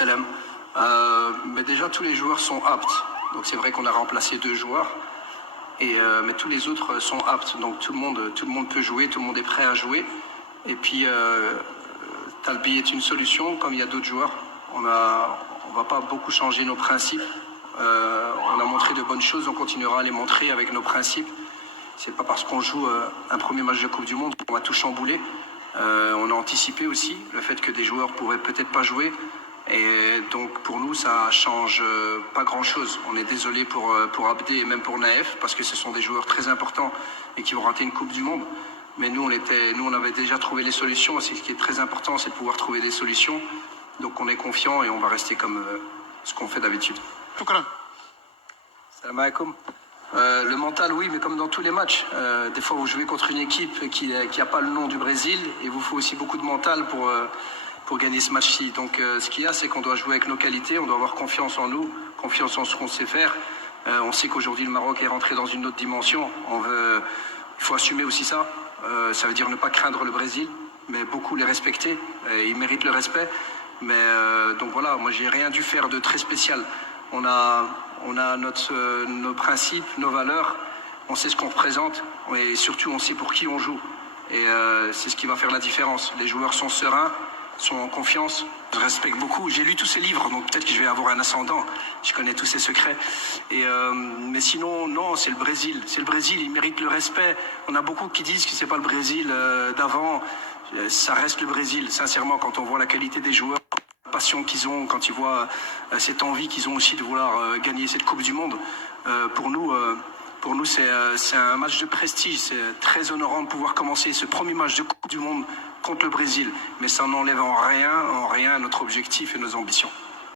Salam. Mais déjà, tous les joueurs sont aptes. Donc c'est vrai qu'on a remplacé 2 joueurs. Mais tous les autres sont aptes. Donc tout le monde peut jouer, tout le monde est prêt à jouer. Et puis, Talbi est une solution, comme il y a d'autres joueurs. On ne va pas beaucoup changer nos principes. On a montré de bonnes choses, on continuera à les montrer avec nos principes. C'est pas parce qu'on joue un premier match de Coupe du Monde qu'on va tout chambouler. On a anticipé aussi le fait que des joueurs pourraient peut-être pas jouer. Et donc pour nous, ça change pas grand-chose. On est désolé pour Abdé et même pour Naef, parce que ce sont des joueurs très importants et qui vont rater une Coupe du Monde. Mais nous, on avait déjà trouvé les solutions. C'est ce qui est très important, c'est de pouvoir trouver des solutions. Donc on est confiant et on va rester comme ce qu'on fait d'habitude. Salam alaikum. Le mental, oui, mais comme dans tous les matchs. Des fois, vous jouez contre une équipe qui n'a pas le nom du Brésil et il vous faut aussi beaucoup de mental pour gagner ce match-ci. Donc, ce qu'il y a, c'est qu'on doit jouer avec nos qualités, on doit avoir confiance en nous, confiance en ce qu'on sait faire. On sait qu'aujourd'hui, le Maroc est rentré dans une autre dimension. Il faut assumer aussi ça. Ça veut dire ne pas craindre le Brésil, mais beaucoup les respecter. Ils méritent le respect. Mais donc voilà, moi, j'ai rien dû faire de très spécial. On a nos principes, nos valeurs, on sait ce qu'on représente et surtout on sait pour qui on joue. Et c'est ce qui va faire la différence. Les joueurs sont sereins, sont en confiance. Je respecte beaucoup. J'ai lu tous ces livres, donc peut-être que je vais avoir un ascendant. Je connais tous ces secrets. Mais sinon, non, c'est le Brésil. C'est le Brésil, il mérite le respect. On a beaucoup qui disent que c'est pas le Brésil d'avant. Ça reste le Brésil. Sincèrement, quand on voit la qualité des joueurs, passion qu'ils ont, quand ils voient cette envie qu'ils ont aussi de vouloir gagner cette Coupe du Monde, pour nous c'est un match de prestige. C'est très honorant de pouvoir commencer ce premier match de Coupe du Monde contre le Brésil. Mais ça n'enlève en rien notre objectif et nos ambitions.